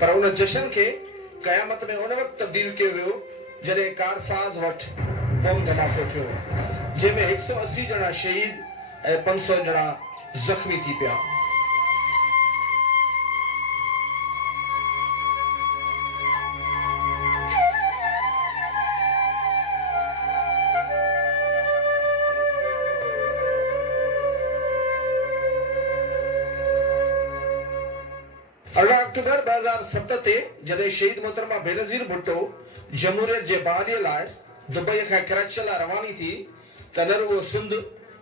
पर उन जशन के क़यामत में उन वक़्तु तब्दील कयो वियो जॾहिं कारसाज़ वटि बम धमाको थियो, जंहिंमें 180 ॼणा शहीद ऐं 500 ॼणा ज़ख़्मी थी पिया। अक्टूबर 2007 ते जॾहिं शहीद मोहतरमा बेनज़ीर भुट्टो जमहूरियत जे बहालीअ लाइ दुबई खां कराची लाइ रवानी थी त न रुगो सिंध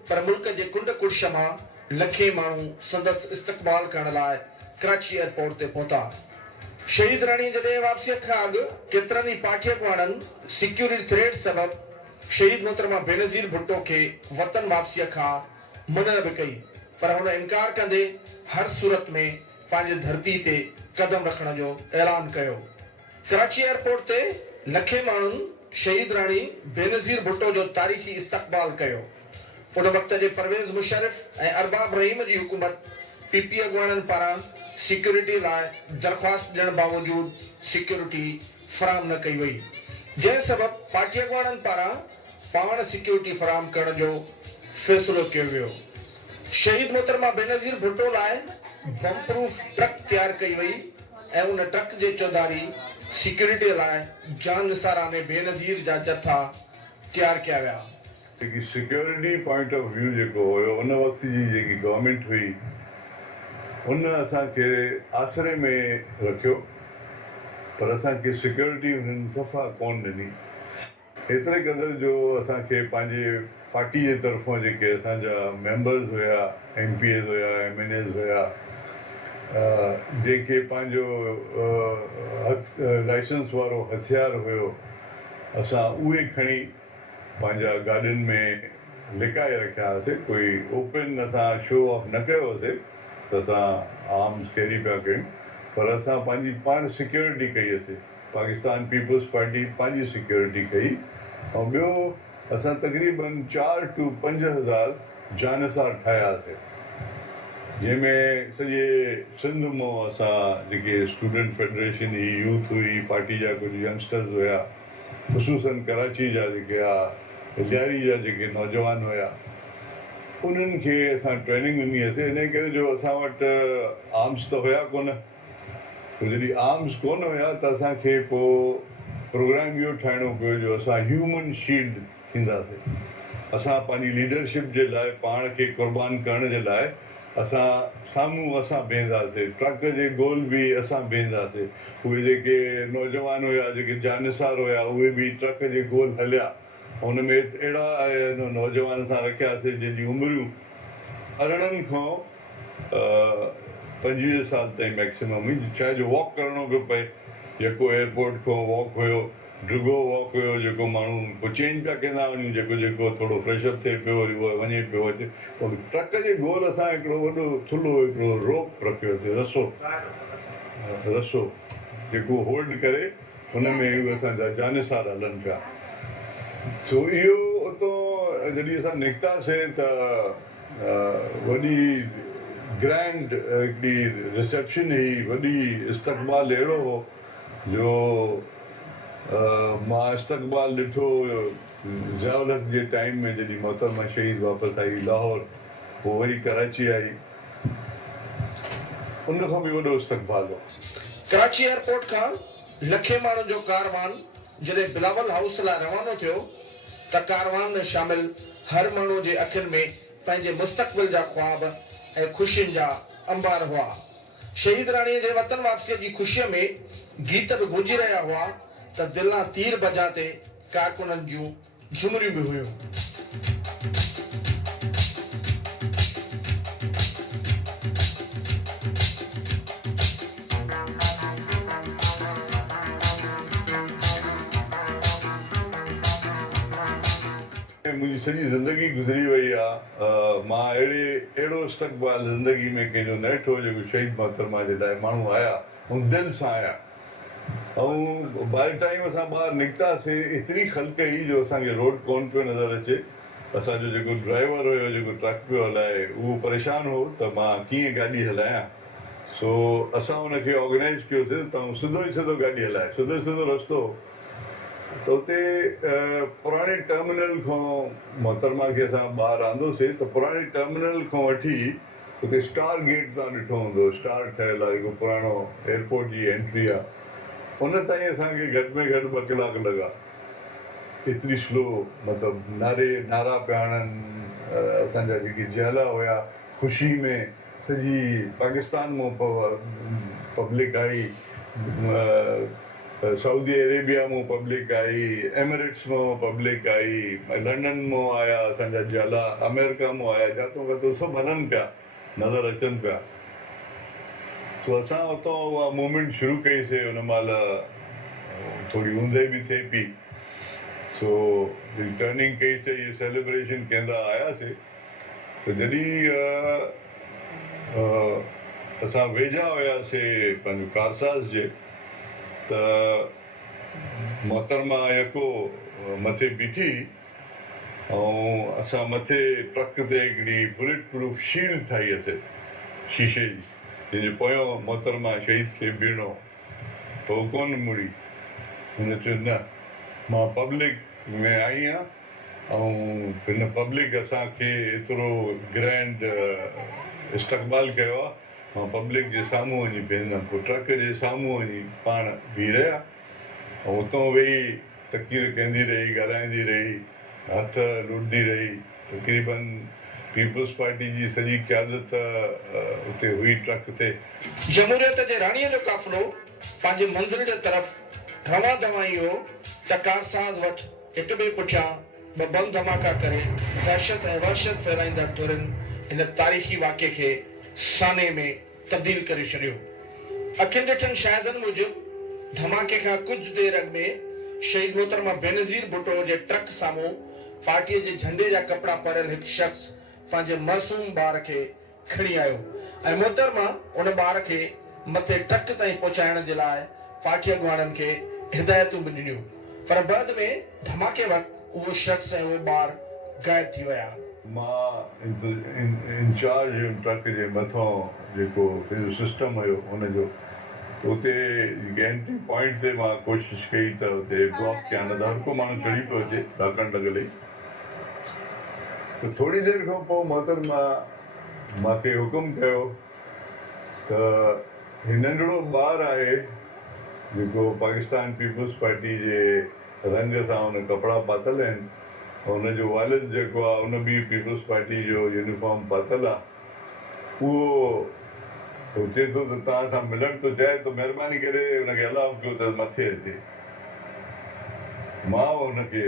पर मुल्क जे कुंड कुर्श मां लखे माण्हू संदसि इस्तक़बाल करण लाइ कराची एयरपोर्ट ते पहुता। शहीद राणी जॾहिं वापसीअ खां अॻु केतिरनि ई पार्टी अॻुवाणनि सिक्योरिटी थ्रेट सबबि शहीद मोहतरमा बेनज़ीर भुट्टो खे वतन वापसीअ खां मना बि कई, पर हुन इनकार कंदे हर सूरत में पंहिंजे धरती ते कदम रखण जो ऐलान कयो। कराची एयरपोर्ट ते लखे माण्हुनि शहीद राणी बेनज़ीर भुट्टो जो तारीख़ी इस्तक़बाल कयो। उन वक़्त जे परवेज़ मुशर्रफ ऐं अरबाब रहीम जी हुकूमत पीपी अॻुवाणनि पारां सिक्योरिटी लाइ दरख़्वास्त ॾियण बावजूद सिक्योरिटी फराहम न कई वई, जंहिं सबबि पार्टी अॻुवाणनि पारां पाण सिक्योरिटी फराहम करण जो फ़ैसिलो कयो वियो। शहीद मोहतरमा बेनज़ीर भुट्टो लाइ बम प्रूफ ट्रक तैयार कई वई ऐं उन ट्रक जे चौधारी सिक्योरिटी लाइ जान निसाराने बेनज़ीर जा जथा तैयार किया विया। सिक्योरिटी पॉइंट ऑफ व्यू जेको हुयो उन वक़्त जी जेकी गवर्नमेंट हुई उन असांखे आसरे में रखियो, पर असांखे सिक्योरिटी हुननि सफ़ा कोन ॾिनी। एतिरे क़दुरु जो असांखे पंहिंजे पार्टी जे तरफ़ां जेके असांजा मेंबर्स हुया, MPs हुया, MNAs हुया, जंहिंखे पंहिंजो लाइसेंस वारो हथियार हुयो, असां उहे खणी पंहिंजा गाॾियुनि में लिकाए रखिया हुआसीं। कोई ओपन असां शो ऑफ न कयो हुओसीं त असां आर्म्स कैरी पिया कयूं, पर असां पंहिंजी पाण सिक्योरिटी कईसीं। पाकिस्तान पीपल्स पार्टी पंहिंजी सिक्योरिटी कई ऐं ॿियो असां तक़रीबन 4 to 5 हज़ार जानसार ठाहियासीं, जंहिंमें सॼे सिंध मां असां जेके स्टूडेंट फेडरेशन जी यूथ हुई, पार्टी जा कुझु यंगस्टर्स हुया, ख़ुशूसन कराची जा जेके लियारी जा जेके नौजवान हुया, उन्हनि खे असां ट्रेनिंग ॾिनी हुईसीं। इन करे जो असां वटि आर्म्स त हुया कोन, जॾहिं आर्म्स कोन हुया त असांखे पोइ प्रोग्राम इहो ठाहिणो पियो जो असां ह्यूमन शील्ड थींदासीं। असां पंहिंजी लीडरशिप जे लाइ पाण खे क़ुर्बान करण जे लाइ असां साम्हूं असां बीहंदासीं, ट्रक जे गोल बि असां बीहंदासीं। उहे जेके नौजवान हुया, जेके जानसार हुया, उहे बि ट्रक जे गोल हलिया। हुन में अहिड़ा नौजवान असां रखियासीं जंहिंजी उमिरियूं 18 खां 25 साल ताईं मैक्सिमम हुई। छा जो वॉक करिणो पियो पए, जेको एयरपोर्ट खां वॉक हुयो, ड्रिगो वॉक हुयो, जेको माण्हू पोइ चेंज पिया कंदा वञूं, जेको थोरो फ्रेशअप थिए पियो, वरी उहो वञे पियो अचे। पोइ ट्रक जे गोल असां हिकिड़ो वॾो थुल्हो हिकिड़ो रोप रखियोसीं, रसो जेको होल्ड करे हुन में उहे असांजा जानसार हलनि पिया। सो इहो उतां जॾहिं असां निकितासीं त वॾी ग्रैंड हिकिड़ी रिसेप्शन हुई, वॾी इस्तक़बाल अहिड़ो हो जो मां इस्तक़बाल ॾिठो ज़ियाउल जे टाइम में, जॾहिं मोहतरमा शहीद वापसि आई लाहौर, पोइ वरी कराची आई, उन खां बि वॾो इस्तक़बाल हो। कराची एयरपोर्ट खां लखे माण्हुनि जो कारवान जॾहिं बिलावल हाउस लाइ रवानो थियो त कारवान में शामिल हर माण्हू जे अखियुनि में पंहिंजे मुस्तक़बिल जा ख्वाब ऐं ख़ुशियुनि जा अंबार हुआ। शहीद राणीअ जे वतन वापसीअ जी ख़ुशीअ में गीत बि गुंजी रहिया हुआ त दिलां तीर बजा ते कारकुननि जूं झुमरियूं बि हुयूं। मुंहिंजी सॼी ज़िंदगी गुज़री वई आहे, मां अहिड़ो इस्तक़बाल ज़िंदगी में कंहिंजो न ॾिठो जेको शहीद मोहतरमा जे लाइ माण्हू आया ऐं दिलि सां आया। ऐं बाय टाइम असां ॿाहिरि निकितासीं, एतिरी ख़ल्क़ हुई जो असांखे रोड कोन पियो नज़र अचे। असांजो जेको ड्राइवर हुयो, जेको ट्रक पियो हलाए, उहो परेशान हो त मां कीअं गाॾी हलायां। सो असां हुनखे ऑर्गेनाइज़ कयोसीं त सिधो ई सिधो गाॾी हलाए, सिधो ई सिधो रस्तो। त उते पुराणे टर्मिनल खां मोहतरमा खे असां ॿाहिरि आंदोसीं त पुराणे टर्मिनल खां वठी उते स्टार गेट तव्हां ॾिठो हूंदो, स्टार ठहियलु आहे जेको पुराणो एयरपोर्ट जी एंट्री आहे, उन ताईं असांखे घटि में घटि 2 कलाक लॻा। एतिरी स्लो, मतिलबु नारा पिया हणनि। असांजा जेके जैला हुया ख़ुशी में, सॼी पाकिस्तान मां पब्लिक आई, सऊदी अरेबिया मां पब्लिक आई, एमिरेट्स मां पब्लिक आई, लंडन मां आया असांजा जैला, अमेरिका मां आया, जातो काथो सभु हलनि पिया, नज़र अचनि पिया। सो असां उतां उहा मूवमेंट शुरू कईसीं। उन महिल थोरी ऊंदहि बि थिए पई। सो टर्निंग कईसीं, इहे सेलिब्रेशन कंदा आयासीं। त जॾहिं असां वेझा हुयासीं पंहिंजो कारसाज़ जे, त मोहतरमा यको मथे बीठी ऐं असां मथे ट्रक ते हिकिड़ी बुलेट प्रूफ शील्ड ठाही हुअसीं शीशे जी, जंहिंजे पोयों मोहतरमा शहीद खे बीहणो। त उहो कोन मुड़ी। हुन चयो न, मां पब्लिक में आई आहियां ऐं हिन पब्लिक असांखे एतिरो ग्रैंड इस्तक़बाल कयो आहे, मां पब्लिक जे साम्हूं वञी बीहंदमि। पोइ ट्रक जे साम्हूं वञी पाण बीह रहिया ऐं उतां वेही तकीर कंदी रही, ॻाल्हाईंदी रही, हथ लुटंदी रही। तक़रीबन पीपल्स पार्टी जी सॼी क़यादत उते हुई ट्रक ते। जमहूरियत जे राणीअ जो काफ़िलो पंहिंजे मंज़िल जे तरफ़ रवां दवाई हो त कारसाज़ वटि हिक ॿिए पुठियां 2 बम धमाका करे दहशत ऐं वहशत फैलाईंदड़ धुरनि हिन तारीख़ी वाक़े खे साने में तब्दील करे छॾियो। अखियुनि ॾिठनि शाहिदनि मूजिब धमाके खां कुझु देर अॻु में शहीद मोहतरमा बेनज़ीर भुट्टो जे ट्रक साम्हूं पार्टीअ जे झंडे जा कपिड़ा पारियल हिकु शख़्स पंहिंजे मासूम ॿार खे खणी आयो ऐं मोहतरमा उन ॿार खे मथे ट्रक ताईं पहुचाइण जे लाइ पार्टी अॻुवाणनि खे हिदायतूं बि ॾिनियूं। पर बाद में धमाके वक़्तु उहो शख़्स ऐं उहो ॿार ग़ाइब थी विया। मां इंचार्ज ट्रक जे मथां जेको सिस्टम हुयो हुनजो, उते एंट्री पॉइंट ते मां कोशिशि कई त उते ड्रॉप कयां, न त हर को माण्हू चढ़ी पियो अचे, ॾाकणु लॻल हुई। त थोरी देरि खां पोइ मोहतरमा मूंखे हुकुम कयो त हीउ नंढिड़ो ॿारु आहे जेको पाकिस्तान पीपल्स पार्टी जे रंग सां हुन कपिड़ा पातल आहिनि, हुनजो वालिद जेको आहे उन बि पीपल्स पार्टी जो यूनिफॉर्म पातल आहे, उहो चए थो त तव्हां सां मिलणु थो चाहे, त महिरबानी करे हुनखे अलाउ कयो त मथे अचे। मां हुनखे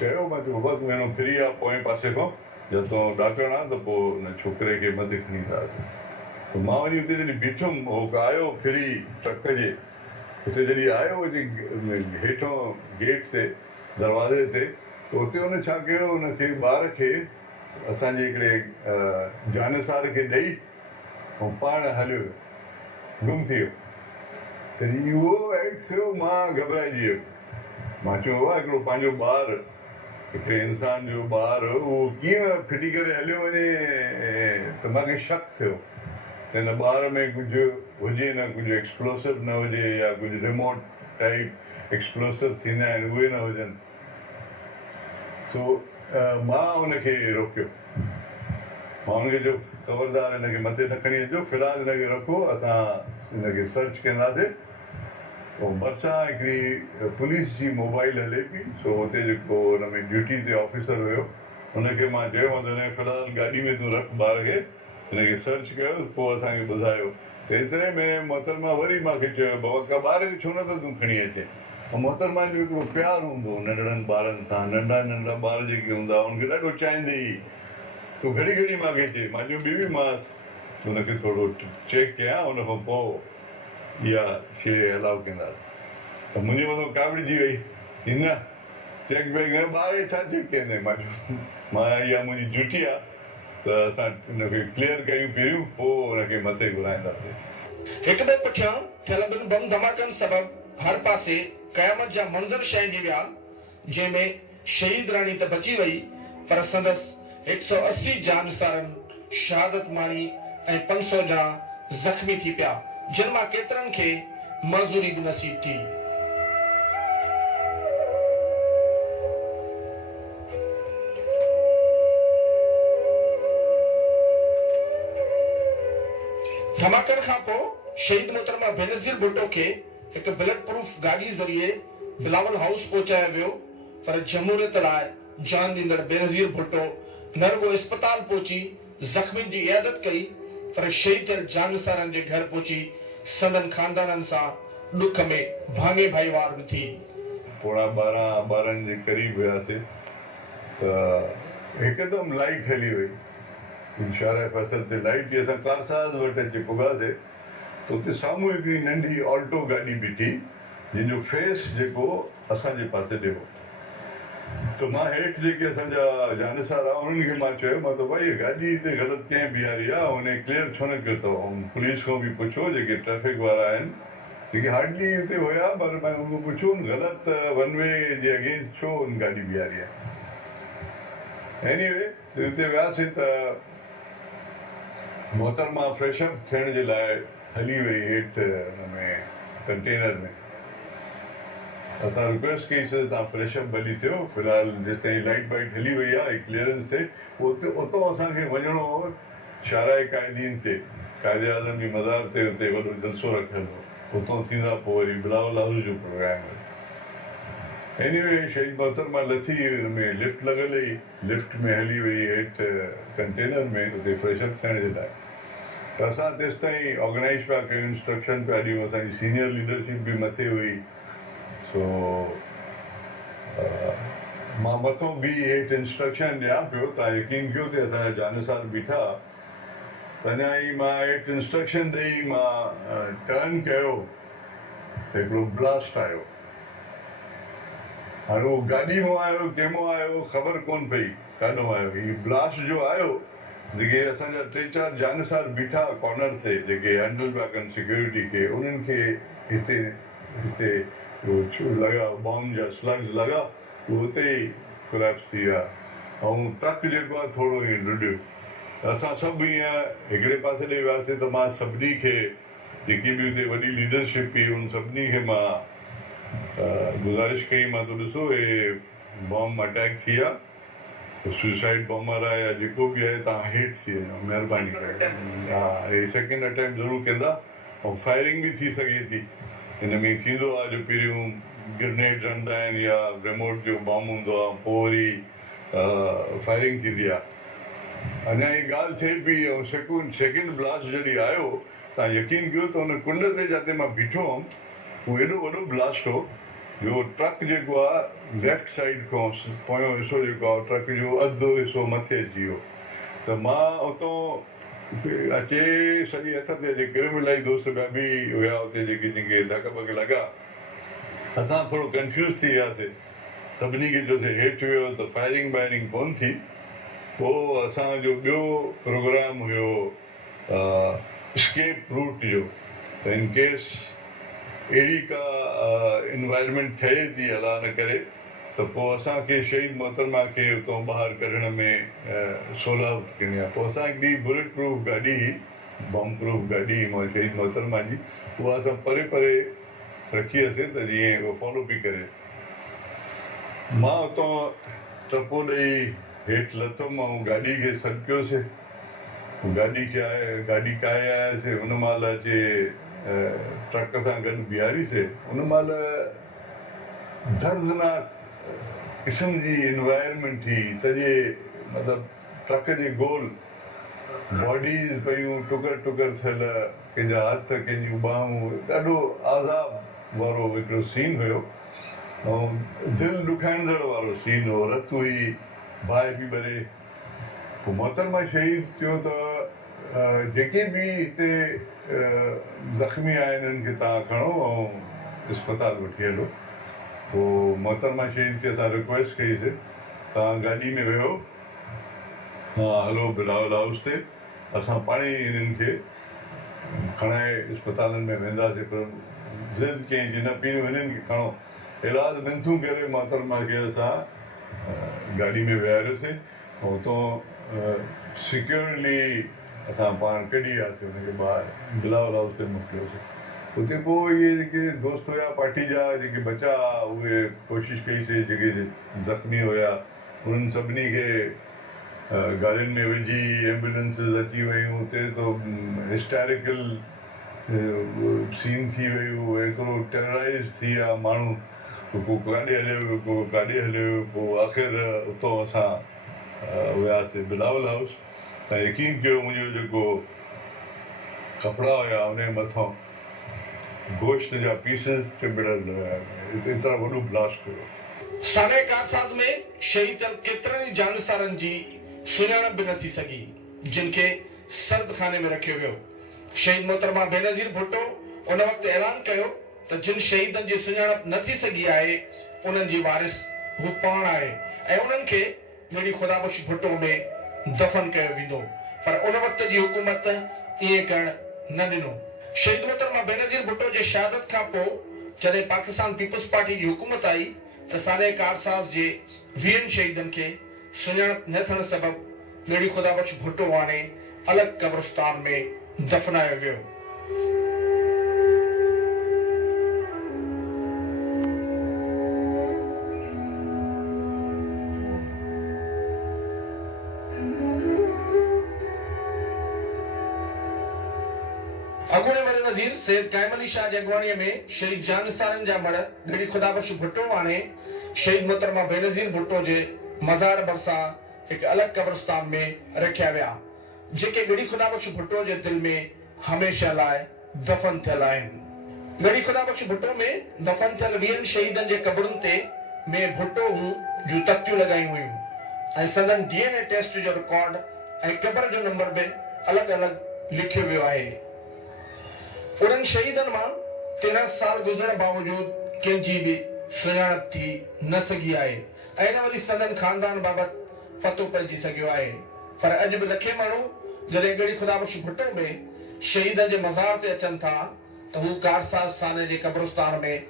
चयो, मां चयो बाबा तूं हिन फ्री आहे पोएं पासे खां, जतो ॾाकणु आहे त पोइ हुन छोकिरे खे मथे खणी ईंदासीं। त मां वञी हुते जॾहिं बीठुमि, उहो आयो फ्री ट्रक जे, हुते जॾहिं आयो हेठां गेट ते, दरवाज़े ते, त उते हुन छा कयो, हुनखे ॿार खे असांजे हिकिड़े जानसार खे ॾेई ऐं पाण हलियो, गुम थी वियो। तॾहिं उहो एक्ट थियो, मां घबराइजी वियुमि। मां चयो बाबा हिकिड़ो पंहिंजो ॿारु, हिकिड़े इंसान जो ॿारु, उहो कीअं फिटी करे हलियो वञे। त मूंखे शक थियो त हिन ॿार में कुझु हुजे, न कुझु एक्सप्लोसिव न हुजे, या कुझु रिमोट टाइप एक्सप्लोसिव थींदा आहिनि उहे न हुजनि। सो मां हुनखे रोकियो, मां हुनखे चयो ख़बरदार हिनखे मथे न खणी अचो, फ़िलहालु हिनखे रखो, असां हिनखे सर्च कंदासीं। पोइ भरिसां हिकिड़ी पुलिस जी मोबाइल हले पई। सो हुते जेको हुन में ड्यूटी ते ऑफिसर हुयो, हुनखे मां चयो त हिनखे फ़िलहालु गाॾी में तूं रख ॿार खे, हिनखे सर्च कयो, पोइ असांखे ॿुधायो। त एतिरे में मोहतरमा वरी मूंखे चयो बाबा ॿार खे छो नथो तूं खणी अचे। ऐं मोहतरमा जो हिकिड़ो प्यारु हूंदो नंढड़नि ॿारनि सां, नंढा नंढा ॿार जेके हूंदा हुनखे ॾाढो चाहींदी हुई। तो घड़ी घड़ी मूंखे चए, मां चयो ॿी मां हुनखे थोरो चेक कयां, हुन खां पोइ इहा शइ अलाउ कंदासीं। त मुंहिंजे मथां कावड़िजी वई, हिन चेक वेक न, ॿार छा चेक कंदे। मां चयो मां इहा मुंहिंजी ड्यूटी आहे, त असां हुनखे क्लियर कयूं पहिरियों, पोइ हुनखे मथे घुराईंदासीं। हिक ॿिए पुठियां थियल 2 बम धमाकनि सबबि हर पासे क़यामत जा मंज़र छांइजी विया, जंहिंमें शहीद राणी त बची वई, पर संदसि 180 जानसारनि शहादत माणी ऐं 500 ॼणा ज़ख़्मी थी पिया, जिन मां केतिरनि खे मज़ूरी बि नसीब थी। धमाकनि खां पोइ शहीद मोहतरमा बेनज़ीर भुट्टो खे हिकु बुलेट प्रूफ गाॾी ज़रिए बिलावल हाउस पहुचायो वियो, पर जमहूरियत लाइ जान ॾींदड़ बेनज़ीर भुट्टो न रुगो अस्पताल पहुची ज़ख़्मियुनि जी इयादत कई, पर शहीद थियल जानसारनि जे घर पहुची संदन खानदाननि सां ॾुख में भाङे भाईवार बि थी। 12:30 जे क़रीब हुयासीं त हिकदमि लाइट हली वई। इशारा फसल ते लाइट जी असां कारसाज़ वटि अची पुॻासीं त उते साम्हूं हिकिड़ी नंढी ऑल्टो गाॾी बीठी, जंहिंजो फेस जेको असांजे पासे ॾे हो। त मां हेठि जेके असांजा जानसार आहे उन्हनि खे मां चयो, मां त भाई हीअ गाॾी हिते ग़लति कंहिं बीहारी आहे, हुन क्लियर छो न कयो अथव। ऐं पुलिस खां बि पुछो, जेके ट्रैफिक वारा आहिनि, जेके हार्डली हुते हुया, पर मां उनको पुछो ग़लति वन वे जे अगेंस्ट छो हुन गाॾी बीहारी आहे। एनीवे हुते वियासीं त मोहतरमा फ्रेशअप थियण जे लाइ हली वई हेठि हुन में कंटेनर में। असां रिक्वेस्ट कईसीं तव्हां फ्रेशअप भली थियो, फ़िलहाल जेसिताईं लाइट वाइट हली वई आहे, क्लियरेंस थिए, उतां असांखे वञिणो हो शाराए क़ाइदीन ते, क़ाइदे आज़म जी मज़ार ते, उते वॾो जलसो रखियलु हो। उतां थींदा पोइ वरी बिलावल हाउस जो प्रोग्राम हो। एनीवे शहीद मोहतरमा लथी, हुन में लिफ्ट लॻल हुई, लिफ्ट में हली वई हेठि कंटेनर में, उते फ्रेशअप थियण जे लाइ। त असां तेसिताईं ऑर्गेनाइज़ पिया कयूं, इंस्ट्रक्शन पिया ॾियूं, असांजी सीनियर लीडरशिप बि मथे हुई। सो मां मथां बि हेठि इंस्ट्रक्शन ॾियां पियो, तव्हां यकीन कयो त असांजा जानसार बीठा, त अञा ई मां हेठि इंस्ट्रक्शन ॾेई मां टर्न कयो त हिकिड़ो ब्लास्ट आयो। हाणे उहो गाॾी मां आयो, कंहिंमो आयो, ख़बर कोन पई काॾों आयो। हीउ ब्लास्ट जो आयो, जेके असांजा 3-4 जानसार बीठा कॉर्नर ते, जेके हैंडल पिया कनि सिक्योरिटी खे, उन्हनि खे हिते लॻा, बॉम्ब जा स्लग्स लॻा, उहो हुते ई कोलैप्स थी विया। ऐं ट्रक जेको आहे थोरो ई रुॾियो। असां सभु ईअं हिकिड़े पासे ॾे वियासीं त मां सभिनी खे, जेकी बि हुते वॾी लीडरशिप हुई, उन सभिनी खे मां गुज़ारिश कई, मां त ॾिसो हे बॉम्ब अटैक थी आहे, सुसाइड बॉम्बर आहे या जेको बि आहे, तव्हां हेठि थी वञो, महिरबानी करे। हा, हे सेकेंड अटैम्प्ट ज़रूरु कंदा, ऐं फायरिंग बि थी सघे थी। हिन में थींदो आहे जो पहिरियों ग्रेनेड हणंदा आहिनि या रिमोट जो बॉम्ब हूंदो आहे, पोइ वरी फायरिंग थींदी आहे। अञा हीअ ॻाल्हि थिए पई, ऐं सेकेंड ब्लास्ट जॾहिं आयो, तव्हां यकीन कयो त हुन कुंड ते जिते मां बीठो हुअमि, उहो एॾो वॾो ब्लास्ट हो जो ट्रक जेको आहे लेफ्ट साइड खां पोयों हिसो जेको आहे ट्रक जो अधु हिसो मथे अची वियो। त मां उतां अचे सॼे हथ ते जेके इलाही दोस्त ॿिया बि हुया हुते, जेके धक ॿक लॻा, असां थोरो कंफ्यूज़ थी वियासीं। सभिनी खे जोसीं हेठि वियो त फायरिंग वायरिंग कोन थी। पोइ असांजो ॿियो प्रोग्राम हुयो स्केप रूट जो, त इन केस अहिड़ी का इन्वायरमेंट ठहे थी अलाह न करे, त पोइ असांखे शहीद मोहतरमा खे उतां ॿाहिरि कढण में सहूलियत करणी आहे। पोइ असां हिकिड़ी बुलेट प्रूफ गाॾी, बॉम्ब प्रूफ गाॾी शहीद मोहतरमा जी, उहा असां परे परे रखी हुआसीं त जीअं उहो फॉलो पई करे। मां उतां टपो ॾेई हेठि लथुमि ऐं गाॾी खे सॾु कयोसीं। गाॾी काए आयासीं, हुन महिल अचे ट्रक सां गॾु बीहारीसीं। उन महिल दर्दनाक क़िस्म जी इन्वायरमेंट हुई, सॼे मतिलबु ट्रक जे गोल बॉडीज़ पयूं टुकर टुकर थियल, कंहिंजा हथ, कंहिंजूं ॿाहूं, ॾाढो आज़ाब वारो हिकिड़ो सीन हुयो ऐं दिलि ॾुखाइणंदड़ वारो सीन हो। रत हुई, बाहि पई ॿरे। पोइ मोहतरमा शहीद थियो त जेके बि हिते ज़ख़्मी आहिनि, हिननि खे तव्हां खणो ऐं अस्पताल वठी हलो। पोइ मोहतरमा शहीद खे असां रिक्वेस्ट कईसीं, तव्हां गाॾी में वियो, हलो बिलावल हाउस ते, असां पाण ई हिननि खे खणाए अस्पतालनि में वेंदासीं। पर ज़िद कई कि न पहिरियों हिननि खे खणो। इलाज मिनथूं करे मोहतरमा खे असां गाॾी में विहारियोसीं ऐं उतां सिक्योरली असां पाण कढी वियासीं हुनखे ॿाहिरि बिलावल हाउस ते मोकिलियोसीं। उते पोइ इहे जेके दोस्त हुया पार्टी जा जेके बचा उहे कोशिशि कईसीं, जेके ज़ख़्मी हुया उन्हनि सभिनी खे गाॾियुनि में विझी एम्बुलेंसिस अची वियूं। उते त हिस्टैरिकल सीन थी वियूं, एतिरो टेरराइज़ थी विया माण्हू, को काॾे हलियो वियो, को काॾे हलियो वियो। पोइ आख़िर उतां असां वियासीं बिलावल हाउस। त यकीन कयो मुंहिंजो जेको कपिड़ा हुया उनजे मथां गोश्त जा पीसिस चिंबड़ियल हुया। एतिरा वॾो ब्लास्ट हुयो। साने कारसाज़ में शहीद थियल केतिरनि ई जानसारनि जी सुञाणप बि न थी सघी, जिन खे सर्द खाने में रखियो वियो। शहीद मोहतरमा बेनज़ीर भुट्टो उन वक़्तु ऐलान कयो त जिन शहीदनि जी सुञाणप न थी सघी आहे उन्हनि जी वारिस हू पाण आहे ऐं उन्हनि खे ॻड़ी ख़ुदाबख़्श भुट्टो में दफ़न कयो वेंदो। पर उन वक़्त जी हुकूमत ईअं करणु न ॾिनो। शहीद मोहतरमा बेनज़ीर भुट्टो जे शहादत खां पोइ जॾहिं पाकिस्तान पीपल्स पार्टी जी हुकूमत आई त साने कारसाज़ जे 20 शहीदनि खे सुञाणप न थियण सबबि ॻड़ी ख़ुदाबख़्श भुट्टो हाणे अलॻि क़ब्रिस्तान में दफ़नायो वियो। अॻूणे वॾे वज़ीर सैयद काइम अली शाह जी अॻवानीअ में शहीद जानसारनि जा मड़ ॻड़ी ख़ुदाबख़्श भुट्टो हाणे शहीद मोहतरमा बेनज़ीर भुट्टो जे मज़ार भरिसां हिकु अलॻि क़ब्रिस्तान में रखिया विया, जेके ॻड़ी ख़ुदाबख़्श भुट्टो जे दिलि में हमेशह लाइ दफ़न थियल आहिनि। ॻड़ी ख़ुदाबख़्श भुट्टो में दफ़न थियल 20 शहीदनि जे क़ब्रुनि ते में भुट्टो जूं तख़्तियूं लॻायूं हुयूं ऐं संदन DNA टेस्ट जो रिकॉर्ड ऐं क़ब्र जो नंबर बि अलॻि अलॻि लिखियो वियो आहे। उन्हनि शहीदनि मां 13 साल गुज़रण बावजूद कंहिंजी बि सुञाणप थी न सघी आहे ऐं न वरी संदन ख़ानदान बाबति पतो पइजी सघियो आहे। पर अॼु बि लखे माण्हू जॾहिं ॻड़ी ख़ुदाबख़्श भुट्टो में शहीदनि जे मज़ार ते अचनि था त हू कारसाज़ साने जे क़ब्रिस्तान में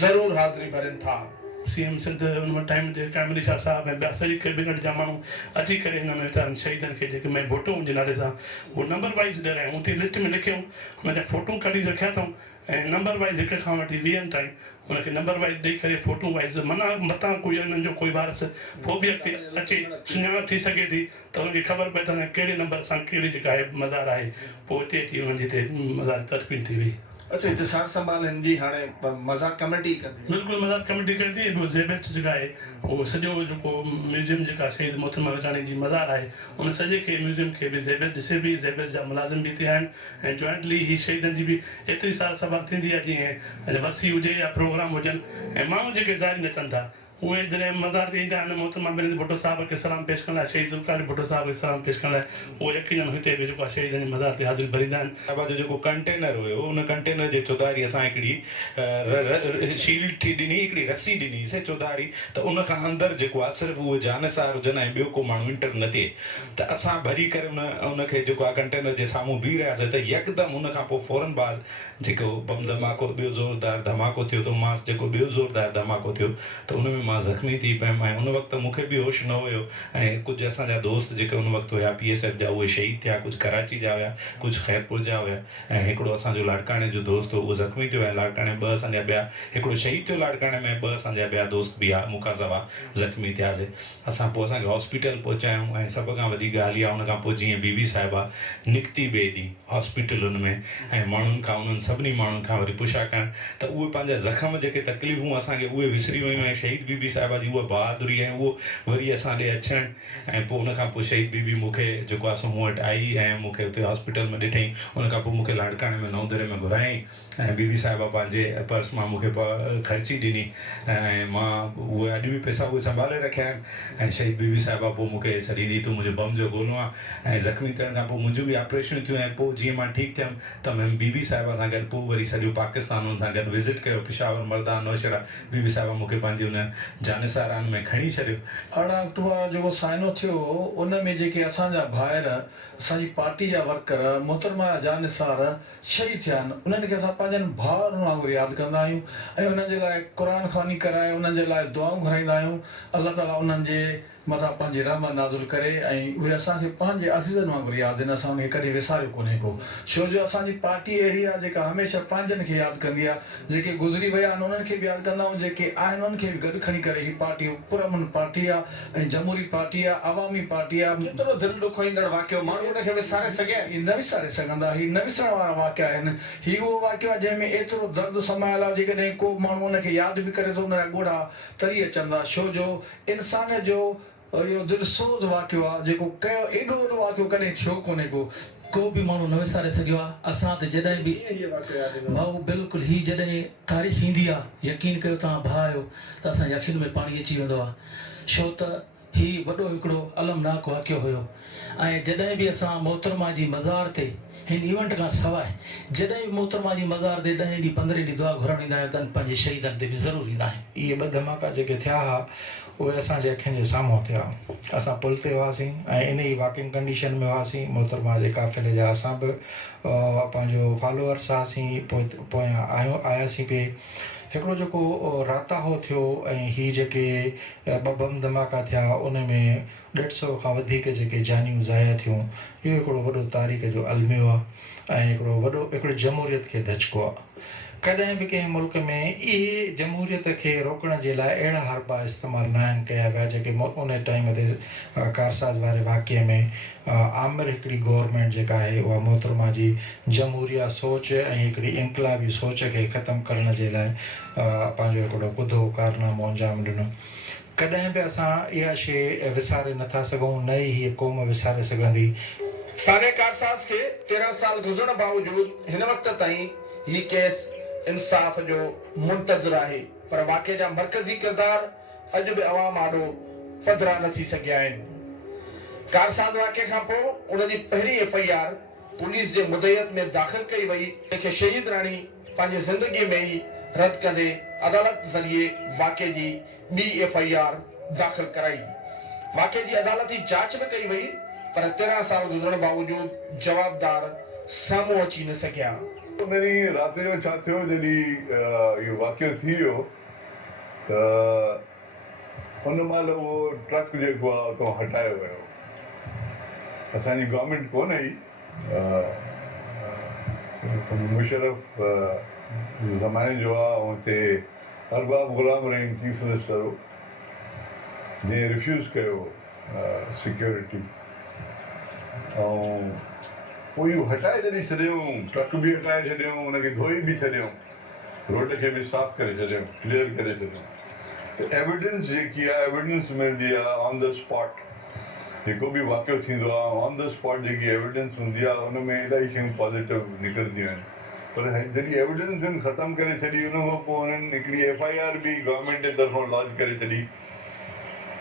ज़रूर हाज़िरी भरनि था। CM सिंध उन टाइम ते काइम अली शाह साहब ऐं ॿिया सॼी कैबिनेट जा माण्हू अची करे हिननि वीचारनि शहीदनि खे जेके मैं भुट्टो जे नाले सां उहो नंबर वाइज़ ॾियऊं, उते लिस्ट में लिखियऊं, हुनजा फ़ोटू कढी रखिया अथऊं ऐं नंबर वाइज़ हिक खां वठी 20 ताईं हुनखे नंबर वाइज़ ॾेई करे फ़ोटू वाइज़ माना मथां कोई हुननि जो कोई वारस पोइ बि अॻिते अचे सुञाणप थी सघे थी त हुनखे ख़बर पए त कहिड़े नंबर सां कहिड़ी जेका आहे मज़ार आहे। पोइ हिते अची हुननि जी हिते मज़ार तदफीन थी वई। अच्छा, हिते सार संभाल हिन जी हाणे मज़ार कमेटी कंदी? बिल्कुलु मज़ार कमेटी कंदी। ॿियो ज़ेबेस्ट जेका आहे उहो सॼो जेको म्यूज़ियम जेका शहीद मोहतरमा वेटाणी जी मज़ार आहे उन सॼे खे म्यूज़ियम खे बि ज़ेबेस्ट ॾिसे बि, ज़ेबेस्ट जा मुलाज़िम बि थिया आहिनि ऐं जॉइंटली ही शहीदनि जी बि एतिरी सार संभाल थींदी आहे जीअं वरसी हुजे या प्रोग्राम हुजनि ऐं माण्हू जेके ज़ाहिर अचनि था उहे जॾहिं मज़ार ते ईंदा आहिनि मोहतरमा बेनज़ीर भुट्टो साहिब खे सलाम पेश करण लाइ, शहीद ज़ुल्फ़िकार अली भुट्टो साहिब खे सलाम पेश करण लाइ उहे यकीनन हिते बि जेको आहे शहीदनि जे मज़ार ते हाज़िरी भरींदा आहिनि। साहिब जो जेको कंटेनर हुयो उन कंटेनर जे चौधारी असां हिकिड़ी शील्ड ॾिनी, हिकिड़ी रस्सी ॾिनीसीं चौधारी, त उन खां अंदरि जेको आहे सिर्फ़ु उहे जानसार हुजनि ऐं ॿियो को माण्हू इंटर न थिए। त असां भरी करे उनखे जेको आहे कंटेनर जे साम्हूं बीह रहियासीं त यकदमि उन खां पोइ फ़ौरन बाद जेको बम धमाको ॿियो ज़ोरदार धमाको थियो त मां जेको ॿियो ज़ोरदार धमाको थियो त उन में मां ज़ख़्मी थी पियुमि ऐं उन वक़्तु मूंखे बि होश न हुयो ऐं कुझु असांजा दोस्त जेके उन वक़्तु हुया PSF जा उहे शहीद थिया, कुझु कराची जा हुया, कुझु ख़ैरपुर जा हुया ऐं हिकिड़ो असांजो लाड़काणे जो दोस्त हो उहो ज़ख़्मी थियो ऐं लाड़काणे 2 असांजा ॿिया, हिकिड़ो शहीद थियो लाड़काणे में, 2 असांजा ॿिया दोस्त बि मूंखां सवा ज़ख़्मी थियासीं। असां पोइ असांखे हॉस्पिटल पहुचायूं ऐं सभ खां वॾी ॻाल्हि इहा उन खां पोइ जीअं बीबी साहिबा निकिती ॿिए ॾींहुं हॉस्पिटलुनि में ऐं माण्हुनि खां उन्हनि सभिनी माण्हुनि खां वरी पुछा करणु त उहे पंहिंजा ज़ख़्म जेके तकलीफ़ूं असांखे उहे विसरी वियूं ऐं शहीद बीबी साहिबा जी उहा बहादुरी ऐं उहो वरी असां ॾे अचणु ऐं पोइ उन खां पोइ शहीद बीबी मूंखे जेको आहे सो मूं वटि आई ऐं मूंखे हुते हॉस्पिटल में ॾिठईं। उन खां पोइ मूंखे लाड़काणे में नवदरे में घुरायईं ऐं बीबी साहिबा पंहिंजे पर्स मां मूंखे ख़र्ची ॾिनी ऐं मां उहे अॼु बि पैसा उहे संभाले रखिया आहिनि ऐं शहीद बीबी साहिबा पोइ मूंखे सॼी ॾी तूं मुंहिंजो बम जो ॻोल्हो आहे ऐं ज़ख़्मी थियण खां पोइ मुंहिंजूं बि ऑपरेशन थियूं ऐं पोइ जीअं मां ठीकु थियुमि त मैम बीबी साहिबा सां गॾु पोइ वरी सॼो पाकिस्तान हुन सां गॾु विज़िट कयो, पिशावर मर्दान नौशहरा। बीबी साहिबा मूंखे पंहिंजी हुन जानसारान में खणी छॾियो। 18 अक्टूबर जेको साइनो थियो उन में जेके असांजा भाइर असांजी पार्टी जा वर्कर मोहतरमा जा जानसार शहीद थिया आहिनि उन्हनि खे असां पंहिंजनि भाउरनि वांगुरु यादि कंदा आहियूं ऐं उन्हनि जे लाइ क़ुरान ख़वानी कराए उन्हनि जे लाइ दुआऊं घुराईंदा आहियूं। अल्लाह ताला उन्हनि जे मथां पंहिंजी रहमत नाज़ुल करे ऐं उहे असांखे पंहिंजे अज़ीज़नि वांगुरु यादि आहिनि, असां उनखे कॾहिं विसारियो कोन्हे को। छो जो असांजी पार्टी अहिड़ी आहे जेका हमेशह पंहिंजनि खे यादि कंदी आहे, जेके गुज़री विया आहिनि उन्हनि खे बि यादि कंदा आहियूं, जेके आहिनि उन्हनि खे बि गॾु खणी करे हीअ पार्टी पुरअमन पार्टी आहे ऐं जमहूरी पार्टी आहे, अवामी पार्टी आहे। केतिरो दिलि ॾुखो ईंदड़ वाक़ियो, माण्हू उनखे विसारे सघे? हीअ न विसारे सघंदा, हीअ न विसरण वारा वाक़िया आहिनि। हीअ उहो वाक़ियो आहे जंहिंमें एतिरो दर्द समायल आहे, जेकॾहिं को माण्हू उनखे यादि बि करे थो उनजा ॻोढ़ा तरी अचंदा। छो जो इंसान जो इहो दिलसोज़ वाक़ियो आहे, जेको कयो एॾो वॾो वाक़ियो कॾहिं थियो कोन्हे को बि माण्हू न विसारे सघियो आहे। असां त जॾहिं बि भाऊ बिल्कुलु ही जॾहिं तारीख़ ईंदी आहे, यकीन कयो तव्हां भाउ आहियो त असांजे अखियुनि में पाणी अची वेंदो आहे, छो त ही वॾो हिकिड़ो अलमनाक वाक़ियो हुयो। ऐं जॾहिं बि असां मोहतरमा जी मज़ार ते हिन इवेंट खां सवाइ जॾहिं बि मोहतरमा जी मज़ार ते 10 ॾींहं 15 ॾींहं दुआ घुरण ईंदा आहियूं त पंहिंजे शहीदनि ते बि ज़रूरु ईंदा आहियूं। इहे 2 धमाका जेके थिया हुआ उहे असांजे अखियुनि जे साम्हूं थिया। असां पुल ते हुआसीं ऐं इन ई वॉकिंग कंडीशन में हुआसीं। मोहतरमा जे काफ़िले जा असां बि पंहिंजो फॉलोअर्स हुआसीं, पोयां आयासीं पिए। हिकिड़ो जेको राताहो थियो ऐं हीअ जेके 2 बम धमाका थिया उन में 150 खां वधीक जेके जानियूं ज़ाया थियूं, इहो हिकिड़ो वॾो तारीख़ जो अलमियो आहे ऐं हिकिड़ो जमहूरियत खे धचको आहे। कॾहिं बि कंहिं मुल्क में इहे जमहूरियत खे रोकण जे लाइ अहिड़ा हरबा इस्तेमालु न आहिनि कया विया जेके उन टाइम ते कारसाज़ वारे वाक़िए में आमिर हिकिड़ी गवर्नमेंट जेका आहे उहा मोहतरमा जी जमहूरिया सोच ऐं हिकिड़ी इनकलाबी सोच खे ख़तमु करण जे लाइ पंहिंजो हिकिड़ो ॿुधो कारनामो अंजाम ॾिनो। कॾहिं बि असां इहा शइ विसारे नथा सघूं, न ई हीअ क़ौम विसारे सघंदी। साने कारसाज़ खे 13 साल गुज़रण बावजूद हिन वक़्त ताईं हीउ केस इंसाफ़ जो मुंतज़िर आहे, पर वाक़िए जा मरकज़ी किरदार अॼु बि अवाम आॾो पधिरा न थी सघिया आहिनि। कारसाज़ वाक़िए खां पोइ उनजी पहिरीं FIR पुलिस जे मुदयत में दाख़िल कई वई, जंहिंखे शहीद राणी पंहिंजे ज़िंदगीअ में ई रद्द कंदे अदालत ज़रिए वाक़िए जी ॿी FIR दाख़िल कराई। वाक़िए जी अदालती जांच बि कई वई, पर 13 साल गुज़रण बावजूद जवाबदार साम्हूं अची न सघिया। उन ॾींहुं राति जो छा थियो, जॾहिं इहो वाक़ियो थी वियो त उन महिल उहो ट्रक जेको आहे उतां हटायो वियो। असांजी गवर्नमेंट कोन हुई, मुशरफ ज़माने जो आहे, ऐं हिते अरबाब गुलाम रहीम चीफ मिनिस्टर हो, जंहिं रिफ्यूज़ कयो सिक्योरिटी। ऐं पोइ इहो हटाए जॾहिं छॾियऊं, ट्रक बि हटाए छॾियऊं, हुनखे धोई बि छॾियऊं, रोड खे बि साफ़ करे छॾियऊं, क्लियर करे छॾियऊं। त एविडेंस जेकी आहे, एविडेंस मिलंदी आहे ऑन द स्पॉट। जेको बि वाक़ियो थींदो आहे ऑन द स्पॉट जेकी एविडेंस हूंदी आहे उन में इलाही शयूं पॉज़िटिव निकिरंदियूं आहिनि। पर जॾहिं एविडेंस हिन ख़तमु करे छॾी, उन खां पोइ हुननि हिकिड़ी FIR बि गवर्नमेंट जे तरफ़ां लॉन्च करे छॾी।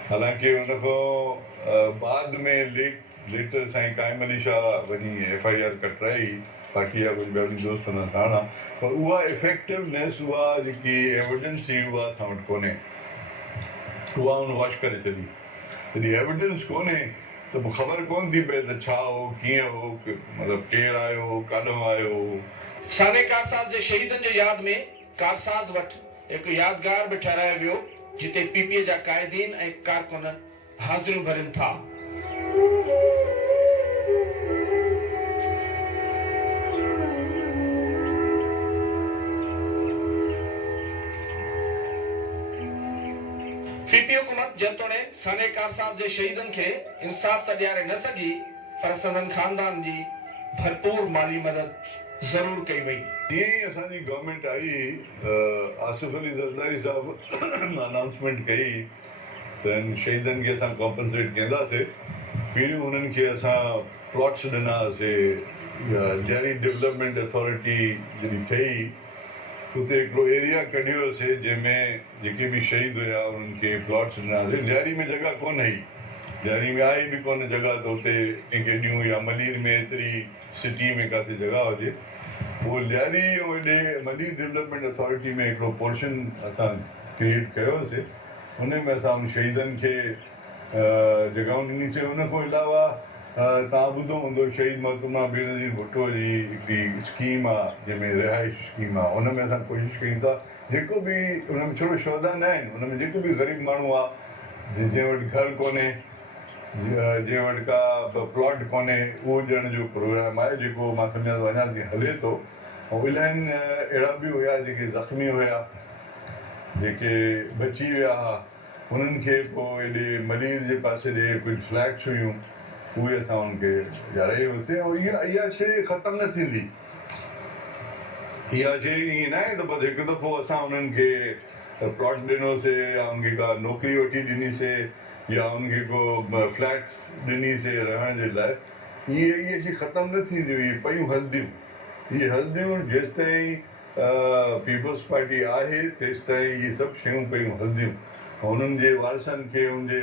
हालांकि उन खां बाद में लेटर साईं काइम अली शाह वञी FIR कटराई, बाक़ी आहे कुझु ॿिया दोस्त हुन साण आहे, पर उहा इफेक्टिवनेस, उहा जेकी एविडेंस हुई उहा असां वटि कोन्हे, उहा हुन वॉश करे छॾी। जॾहिं एविडेंस कोन्हे त पोइ ख़बर कोन थी पए त छा हो, कीअं हो, मतिलबु केरु आयो, काॾों आयो। साने कारसाज़ जे शहीदनि जे यादि में कारसाज़ वटि हिकु यादगार बि ठाहिरायो वियो, जिते PPA जा क़ाइदीन ऐं कारकुन हाज़िरियूं भरनि था। PPA हुकूमत जेतोणीकि साने कारसाज़ जे शहीदनि खे इंसाफ़ त ॾियारे न सघी, पर संदनि ख़ानदान जी भरपूर माली मदद ज़रूर कई वई। जीअं ई असांजी गवर्नमेंट आई, आसिफ अली ज़रदारी साहब अनाउंसमेंट कई त हिन शहीदनि खे असां कॉम्पनसेट कंदासीं। पहिरियों हुननि खे असां प्लॉट्स ॾिनासीं। ॾियारी डेवलपमेंट अथॉरिटी जॾहिं ठही, उते हिकिड़ो एरिया कढियोसीं जंहिंमें जेके बि शहीद हुया उन्हनि खे प्लॉट्स ॾिनासीं। ॾियारी में जॻह कोन हुई, ॾियारी में आहे बि कोन जॻह, त उते कंहिंखे ॾियूं, या मलीर में एतिरी सिटी में काथे जॻह हुजे। उहो ॾियारी ऐं हेॾे मलीर डेवलपमेंट अथॉरिटी में हिकिड़ो पोर्शन असां क्रिएट कयोसीं। उन में असां उन शहीदनि खे जॻहियूं ॾिनीसीं। उन खां अलावा तव्हां ॿुधो हूंदो, शहीद मोहतरमा बेनज़ीर भुट्टो जी हिकिड़ी स्कीम आहे जंहिंमें रिहाइश स्कीम आहे, उन में असां कोशिशि कयूं था जेको बि उन में, छो शोधा न आहिनि, उन में जेको बि ग़रीब माण्हू आहे जंहिं वटि घर कोन्हे, जंहिं वटि का प्लॉट कोन्हे, उहो ॾियण जो प्रोग्राम आहे जेको मां सम्झां थो अञा ताईं हले थो। ऐं इलाही अहिड़ा बि हुया जेके ज़ख़्मी हुया, जेके बची विया हुआ, उन्हनि खे पोइ हेॾे मलीर जे पासे ॾे कुझु फ्लैट्स हुयूं, उहे असां उनखे ॾियाराई हुआसीं। ऐं इहा शइ ख़तमु न थींदी। इहा शइ ईअं न आहे त बसि हिकु दफ़ो असां उन्हनि खे प्लॉट ॾिनोसीं या उनखे का नौकिरी वठी ॾिनीसीं या उनखे को फ्लैट्स ॾिनीसीं रहण जे लाइ। इहे शइ ख़तमु न थींदियूं, इहे पयूं हलंदियूं। इहे हलंदियूं जेसि ताईं पीपल्स पार्टी आहे तेसि ताईं इहे सभु शयूं पयूं हलंदियूं। ऐं उन्हनि जे वारसनि खे उनजे